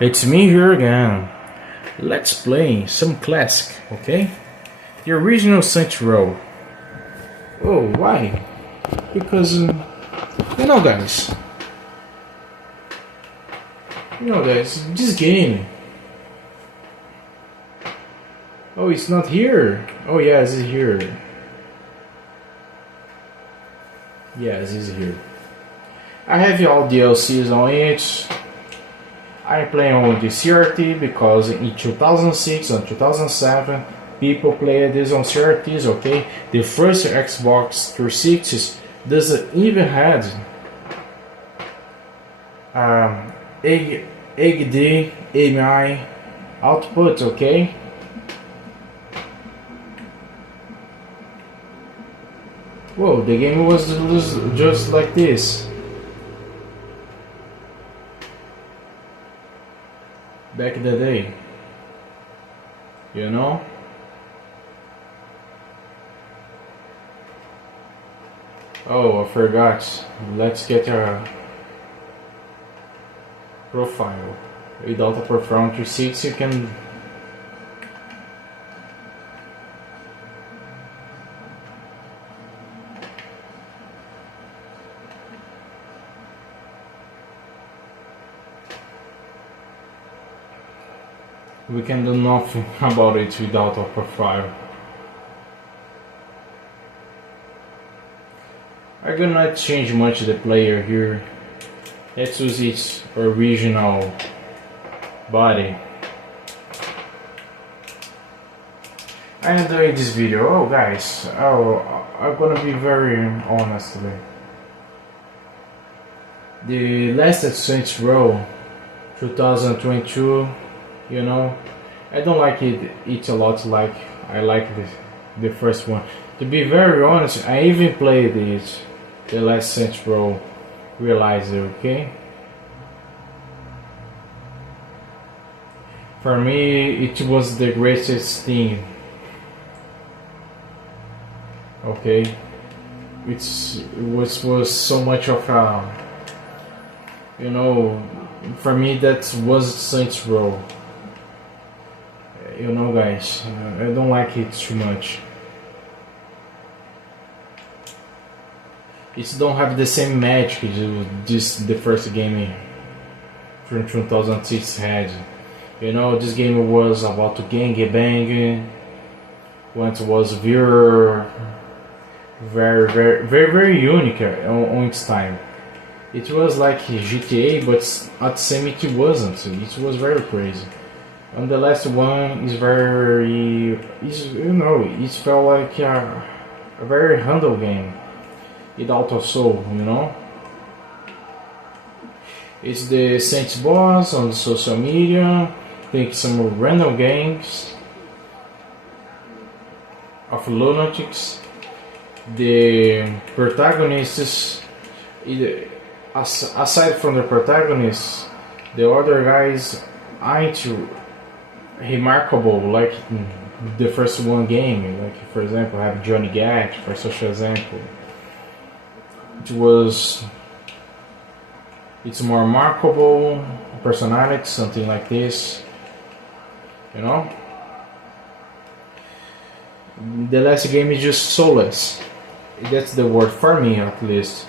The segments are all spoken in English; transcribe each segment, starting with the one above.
It's me here again. Let's play some classic, okay? The original Saints Row. Oh, why? Because, guys. This game. Oh, it's not here. Oh, yes, it's here. Yes, it's here. I have all DLCs on it. I'm playing on the CRT because in 2006 and 2007 people played this on CRTs, okay? The first Xbox 360 doesn't even have HDMI output, okay? Whoa, the game was just like this. Back in the day, Oh, I forgot. Let's get a profile. Without a profile on 360 you can we can do nothing about it without a profile. I'm gonna change much the player here. Let's use its original body. I'm doing this video. Oh guys, I'm gonna be very honest today. The last Saints Row 2022, I don't like it a lot like I like the first one. To be very honest, I even played the last Saints Row Realizer, okay? For me, it was the greatest thing. Okay? It was so much of a, for me that was Saints Row. Guys, I don't like it too much. It don't have the same magic the first game from 2006 had. This game was about to gangbang. Once was very unique on its time. It was like GTA, but at the same it wasn't. It was very crazy. And the last one is it felt like a very handle game. It also, it's the Saints boss on social media, take some random games of lunatics. The protagonists, aside from the protagonists, the other guys aren't remarkable like the first one game. Like for example, I have Johnny Gat for social example. It's more remarkable personality, something like this. The last game is just soulless. That's the word for me, at least.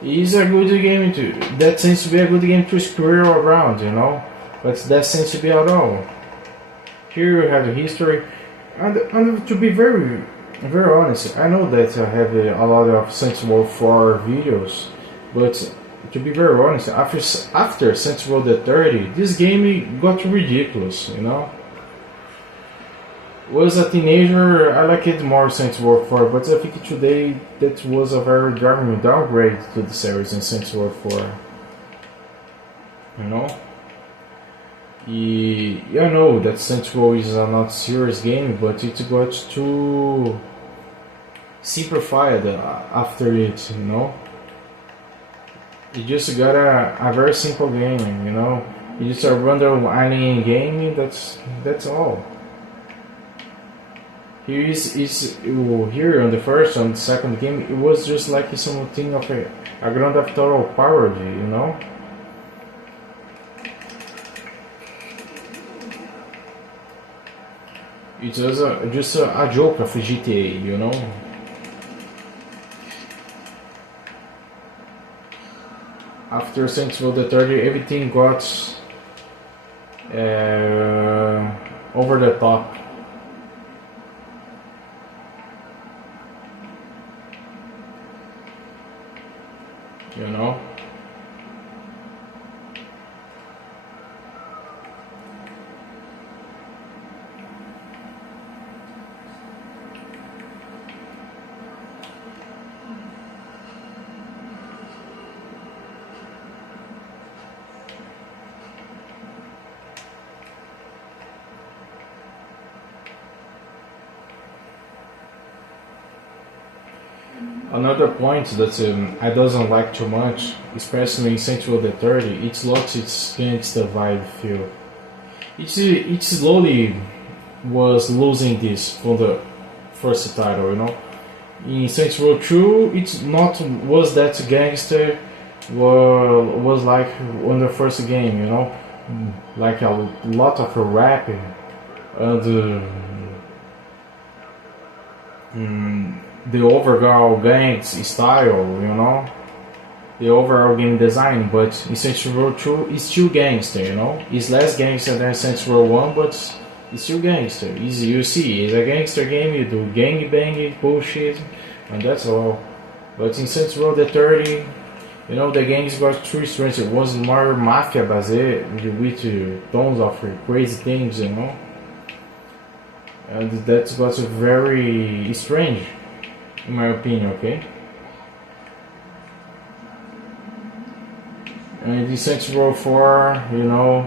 It's a good game that seems to be a good game to screw around, but that seems to be at all. Here you have the history, and to be very honest, I know that I have a lot of Saints Row 4 videos, but to be very honest, after Saints Row the 30, this game got ridiculous, Was a teenager, I liked it more Saints Row 4, but I think today that was a very downgrade to the series in Saints Row 4. I know that Saints Row is a not serious game, but it got too simplified after it, You just got a very simple game, You just a random alien game, that's all. Here on the first and second game, it was just like something of a Grand Theft Auto parody, It was just a joke of GTA, you know. After Saints Row the 30, everything got over the top. You know. Another point that I doesn't like too much, especially in Saints Row the 30, it's lost its gangster vibe feel. It slowly was losing this from the first title, you know. In Saints Row 2, it's not was that gangster was like on the first game, you know, like a lot of rap and the overall gangs style, you know, the overall game design. But in Saints Row 2, it's still gangster, you know. It's less gangster than Saints Row 1, but it's still gangster. You see, it's a gangster game. You do gang banging, bullshit, and that's all. But in Saints Row the 30, you know, the games got too strange. It was more mafia based with tons of crazy things, you know, and that got very strange, in my opinion. Okay. And in Saints Row 4, you know,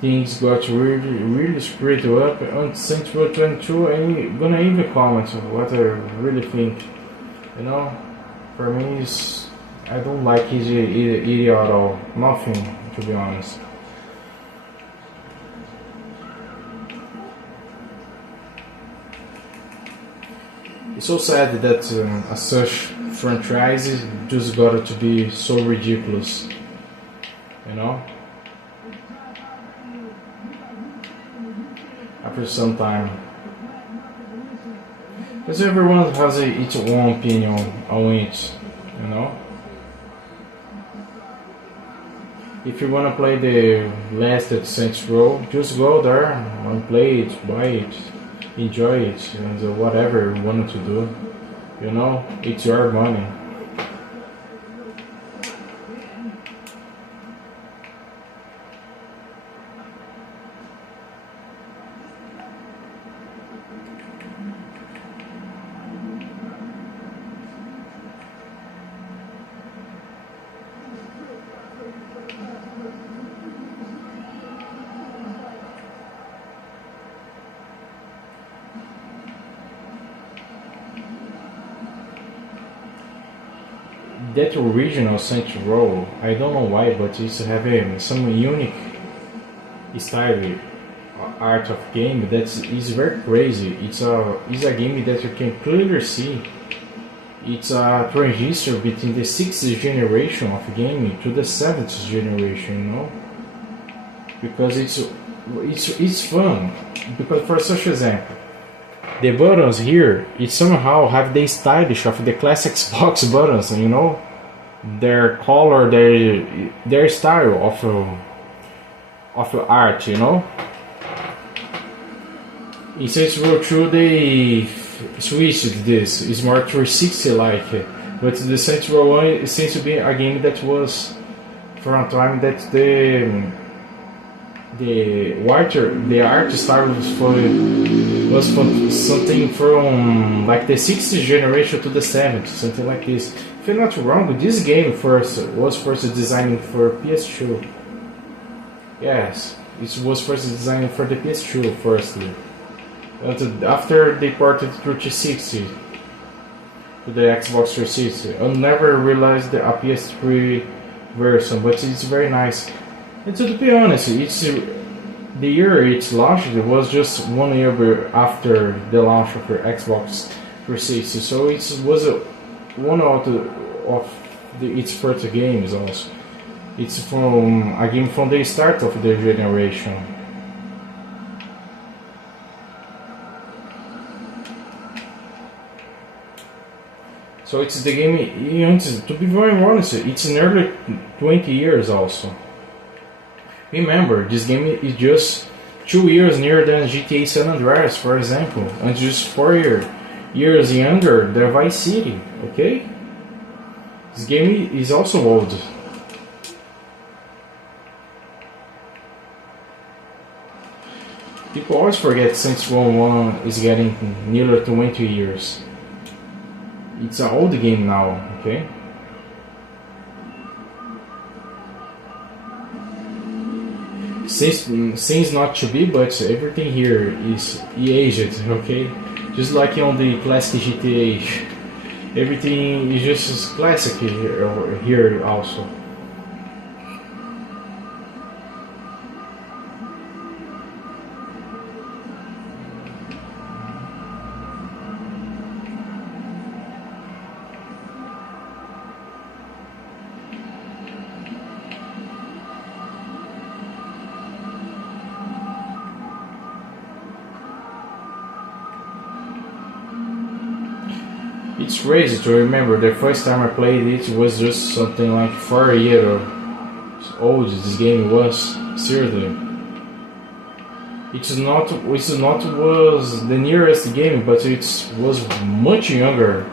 things got really screwed up. On Saints Row 22, I'm gonna even comment what I really think. You know, for me, I don't like it at all. Nothing, to be honest. It's so sad that a such franchise just got to be so ridiculous, you know. After some time, because everyone has its own opinion on it, you know. If you wanna play the last Saints Row, just go there and play it, buy it, enjoy it, and whatever you want to do. You know, it's your money. That original Saints Row, I don't know why, but it's have some unique style art of game that is very crazy. It's a game that you can clearly see. It's a transition between the sixth generation of gaming to the seventh generation, you know, because it's fun. Because for such example, the buttons here, it somehow have the stylish of the classic Xbox buttons, you know, their color, their style of art, you know. In Saints Row 2 they switched this, it's more 360 like, but the Saints Row 1 seems to be a game that was from a time that the art style was from something from like the 6th generation to the 7th, something like this. If I'm not wrong, this game was first designed for PS2. Yes, it was first designed for the PS2 firstly. After they ported to 360 to the Xbox 360, I never realized a PS3 version, but it's very nice. And to be honest, it's the year it launched. It was just 1 year after the launch of the Xbox 360, so it was one of its first games. Also, it's from a game from the start of the generation. So it's the game, to be very honest, it's nearly 20 years also. Remember, this game is just 2 years nearer than GTA San Andreas, for example, and just 4 years younger than Vice City, okay? This game is also old. People always forget Saints Row 1 is getting nearly 20 years. It's an old game now, okay? Seems not to be, but everything here is aged, okay? Just like on the classic GTA, everything is just as classic here also. It's crazy to remember the first time I played it was just something like 4 years old. This game was, seriously. It's not was the nearest game, but it was much younger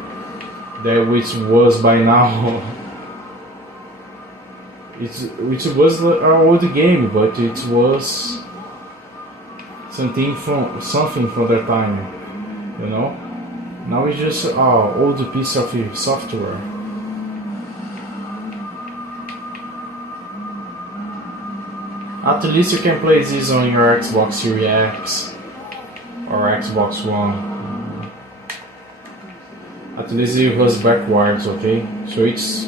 than it was by now. It was an old game, but it was something from that time, you know. Now it's just an old piece of software. At least you can play this on your Xbox Series X or Xbox One. At least it was backwards, okay? So it's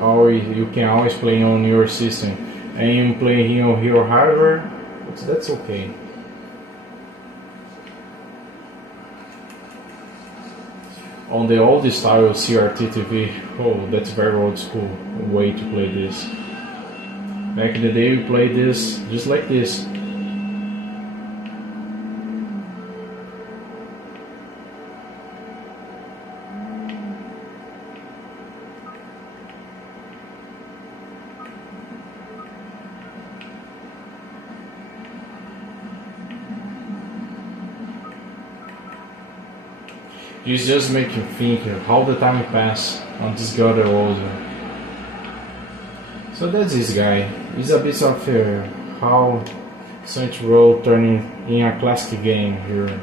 always, you can always play on your system, and you play on your hardware. That's okay. On the old style CRT TV, oh, that's very old school way to play this. Back in the day we played this just like this. You just make you think how the time passed on this god older. So that's this guy. It's a bit of how Saints Row turning in a classic game here.